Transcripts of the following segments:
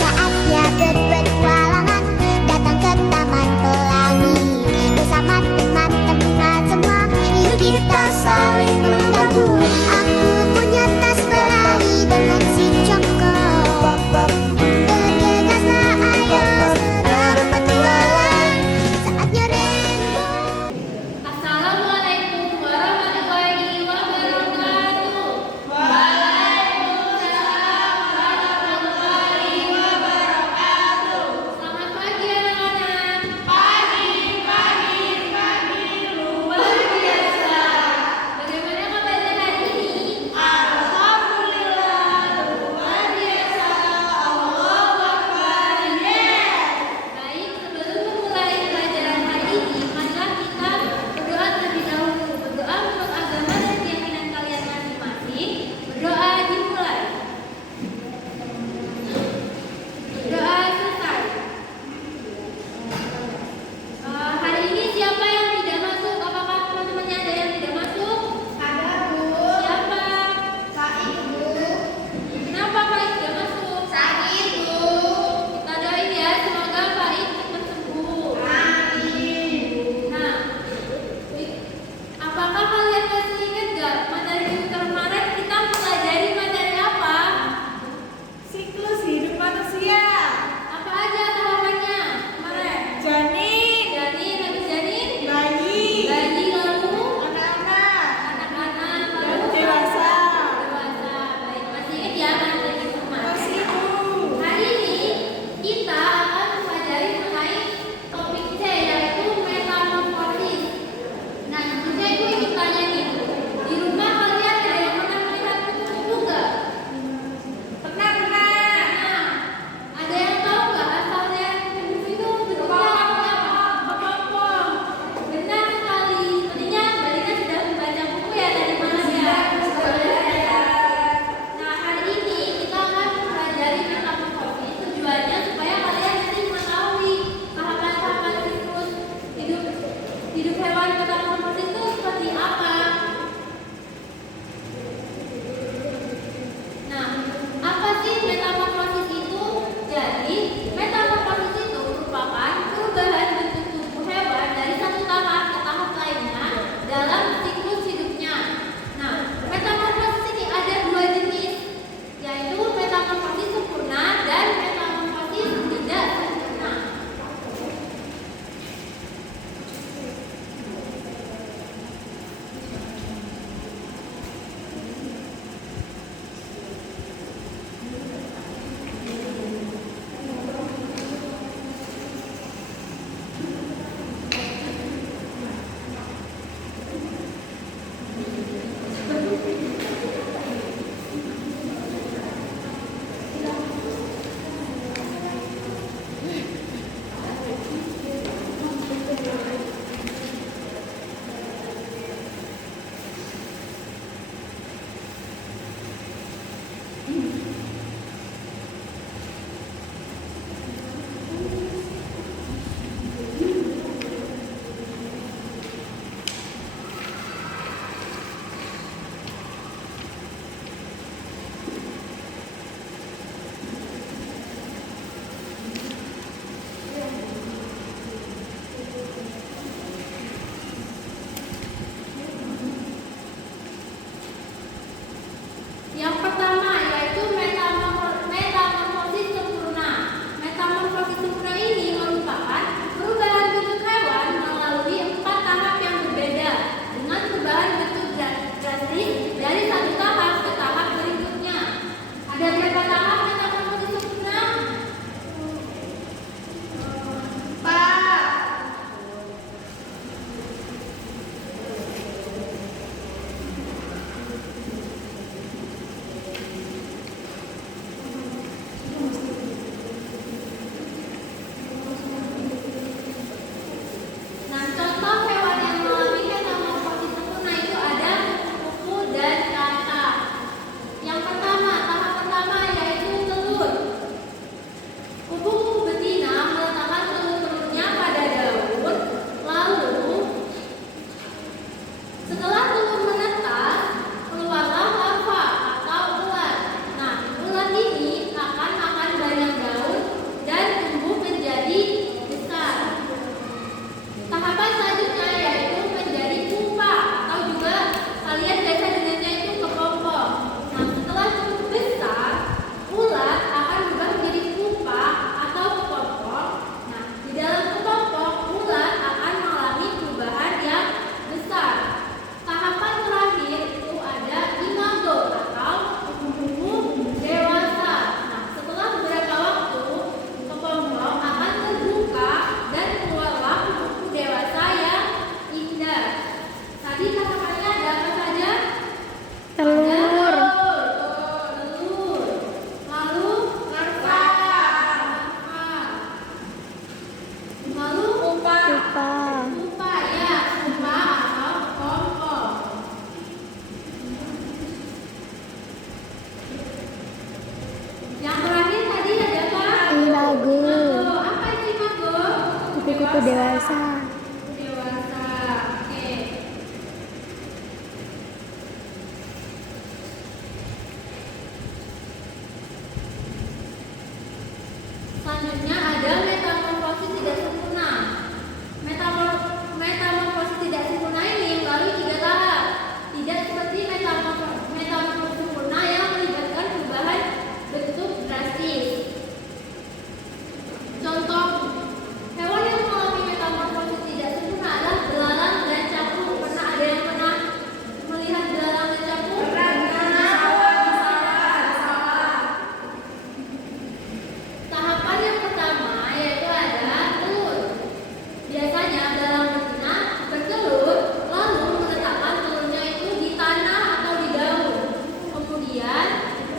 Saatnya berpetualangan, datang ke Taman Pelangi. Bersama teman-teman semua, yuk kita saling membantu. Aku punya tas berlari dengan si Joko. Bergegaslah ayo berpetualang, saatnya rainbow. Assalamualaikum warahmatullahi wabarakatuh. Waalaikumsalam dewasa. Dewasa. Oke. Selanjutnya ada metamorfosis tidak sempurna. Metamorfosis tidak sempurna ini melalui 3 tahap. Tidak seperti metamorfosis sempurna yang melibatkan perubahan bentuk drastis. Contoh hewan yang mengalami metamorfosis tidak sempurna adalah belalang dan capung. Pernah ada yang pernah melihat belalang dan capung? Tahapan yang pertama yaitu ada telur. Biasanya belalang betina bertelur lalu meletakkan telurnya itu di tanah atau di daun. Kemudian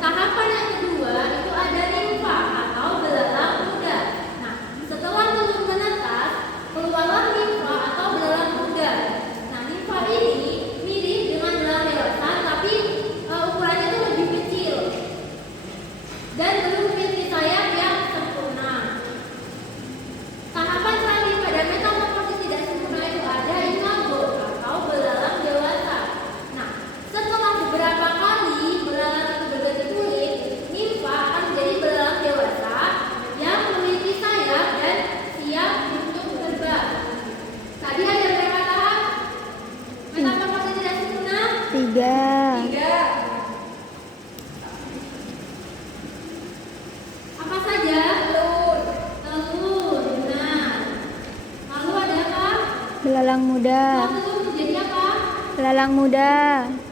tahapan yang kedua itu ada nimfa atau belalang muda. Nah, setelah telur menetas, keluarlah nimfa atau belalang muda. Nah, nimfa ini mirip dengan belalang dewasa tapi ukurannya itu lebih kecil dan belum memiliki sayap yang sempurna. Tahapan terakhir pada metamorfosis tidak sempurna itu ada imago atau belalang dewasa. Nah, setelah beberapa kali belalang itu berganti kulit, nimfa akan menjadi belalang dewasa yang memiliki sayap dan siap untuk terbang. Tadi ada berapa tahap metamorfosis tidak sempurna? 3. 3. Apa saja? Telur. Benar. Lalu ada apa? Belalang muda. Setelah telur menjadi apa? Belalang muda.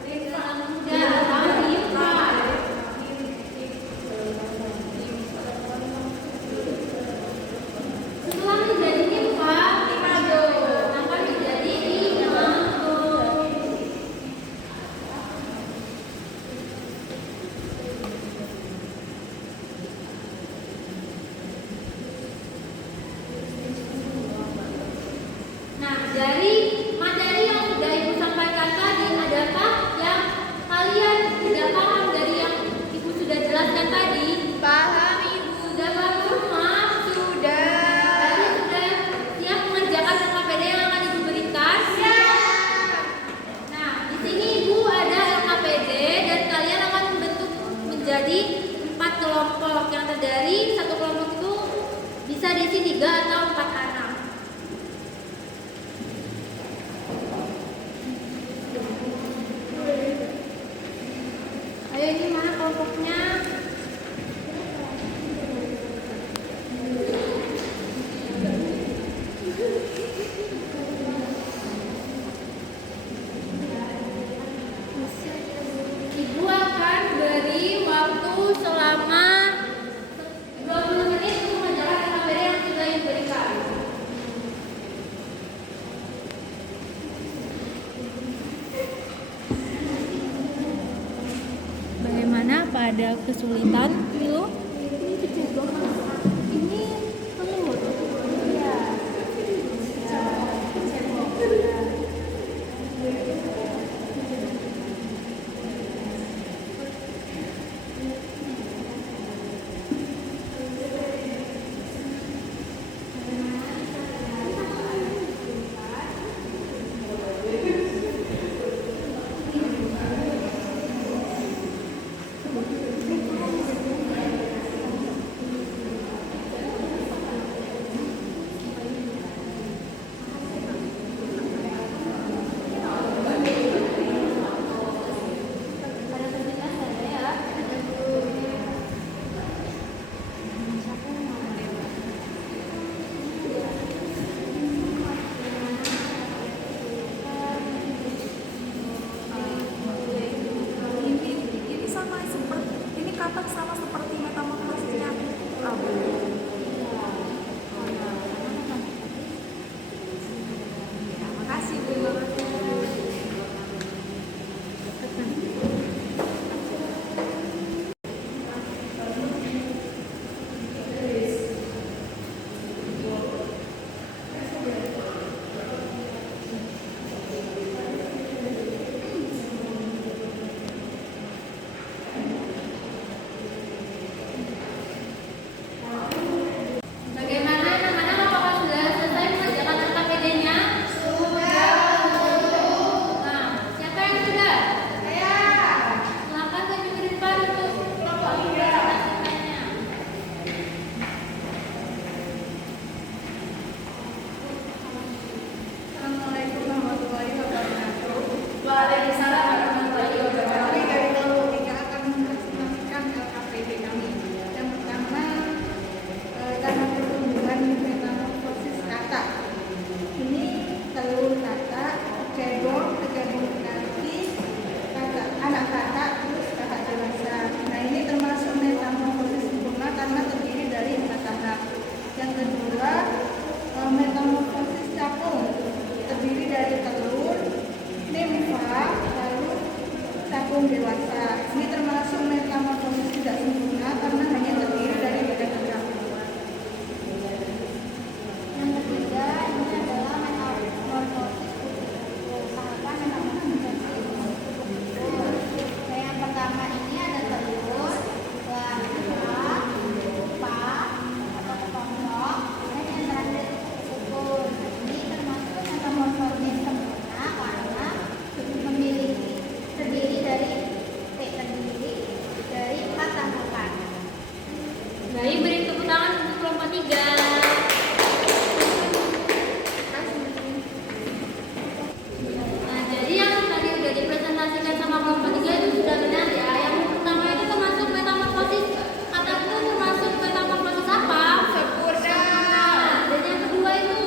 Belalang muda atau nimfa. Setelah menjadi nimfa, akan menjadi imago. Nah, dari materi yang sudah Ibu sampaikan tadi, adakah yang kalian tidak paham dari yang Ibu sudah jelaskan tadi? Paham, Ibu. Sudah paham semua? Sudah. Kalian sudah siap mengerjakan LKPD yang akan Ibu berikan? Siap. Nah, di sini Ibu ada LKPD dan kalian akan membentuk menjadi 4 kelompok yang terdiri satu kelompok itu bisa diisi 3 atau 4 anak. Ayo, ini mana kelompoknya? Ibu akan beri waktu selama 20 menit untuk mengerjakan LKPD yang sudah Ibu berikan. Bagaimana? Apa ada kesulitan, Milu? Ini telur. Iya. Baik, beri tepuk tangan untuk kelompok 3. Nah, jadi yang tadi udah dipresentasikan sama kelompok 3 itu sudah benar ya. Yang pertama itu termasuk metamorfosis. Kata itu termasuk metamorfosis apa? Sempurna. Dan yang kedua itu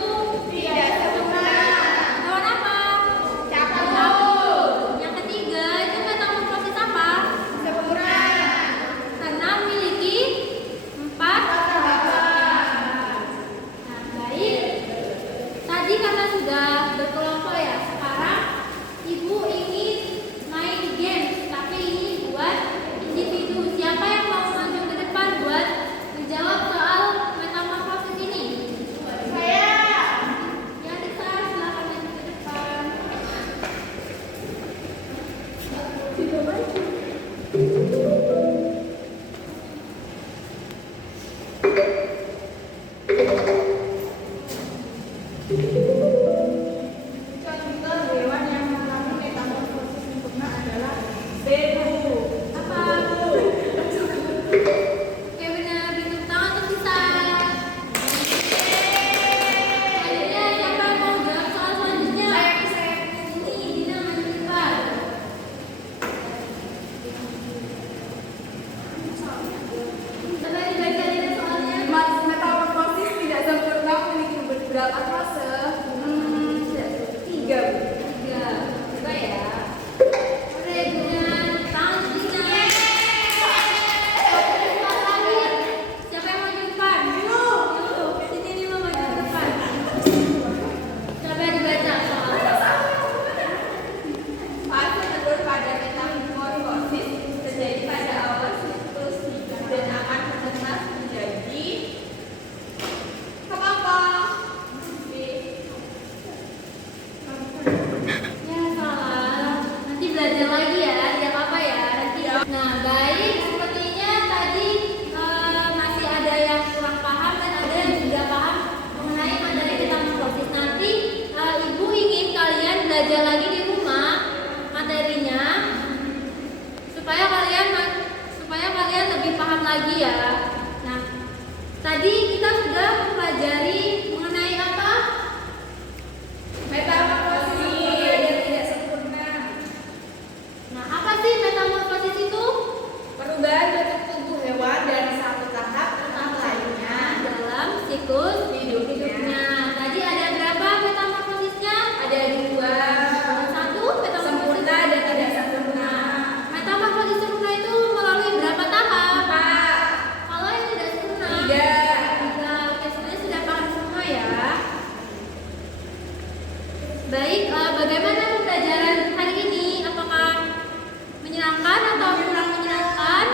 Tidak sempurna. lawan apa? Cabut. Yang ketiga itu metamorfosis apa? Sempurna. Karena memiliki 4 tahapan. Nah, baik. Tadi karena sudah berkelompok ya, sekarang Ibu ingin main game, tapi ini buat individu. Siapa yang mau maju ke depan buat menjawab soal metamorfosis ini? Saya. Ya, Risa, silakan maju ke depan. Contoh hewan yang mengalami metamorfosis sempurna adalah bebu. Apa? Oke, benar. Beri tepuk tangan untuk Risa. Akhirnya siapa yang mau jawab soal selanjutnya? Ini, Dina maju ke depan. Coba dibaca Dina soalnya. Metamorfosis tidak sempurna memiliki beberapa fase. Tiga. 3. Coba ya. Oke, dengan tangan Dina. Cepat lagi. Siapa yang maju ke depan? Yuk, sini Dina maju ke depan. Coba dibaca soalnya. Fase telur pada metamorfosis terjadi pada awal siklus hidup dan akan menetas menjadi kepompong. B. Ya, salah. Nanti belajar lagi ya, tidak apa ya. Nanti. Nah, baik. Sepertinya tadi masih ada yang kurang paham dan ada yang sudah paham mengenai materi metamorfosis. Nanti Ibu ingin kalian belajar lagi di rumah materinya supaya kalian lebih paham lagi ya. Nah, tadi kita sudah mempelajari mengenai apa? Metamorfosis yang tidak sempurna. Nah, apa sih metamorfosis itu? Perubahan bentuk tubuh hewan dari satu tahap ke tahap lainnya. Dalam siklus hidupnya. Tadi ada berapa metamorfosisnya? Ada 2. Satu, metamorfosis Sempurna dan tidak sempurna. Metamorfosis sempurna itu melalui berapa tahap? 4. Kalau yang tidak sempurna? 3. 3. Oke, sebenarnya sudah paham semua ya. Baik, bagaimana pembelajaran hari ini? Apakah menyenangkan atau kurang menyenangkan?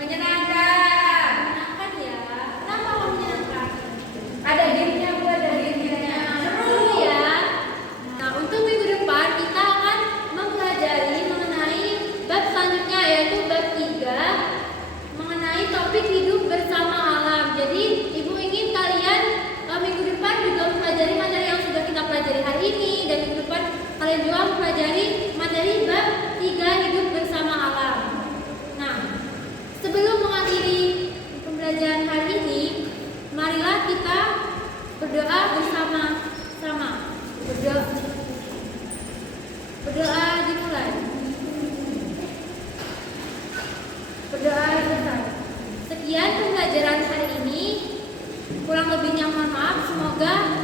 Menyenangkan. Menyenangkan ya. Kenapa kok menyenangkan? Ada gamenya Bu, ada gamenya. Seru ya. Nah, untuk minggu depan kita akan mempelajari mengenai bab selanjutnya yaitu bab 3 mengenai topik hidup bersama alam. Jadi, Ibu ingin kalian minggu depan juga mempelajari materi yang sudah kita pelajari hari ini dan minggu depan kalian juga mempelajari materi bab 3 hidup bersama alam. Nah, sebelum mengakhiri pembelajaran hari ini, marilah kita berdoa bersama-sama. Berdoa dimulai. Berdoa bersama. Sekian pembelajaran hari ini. Kurang lebihnya mohon maaf. Semoga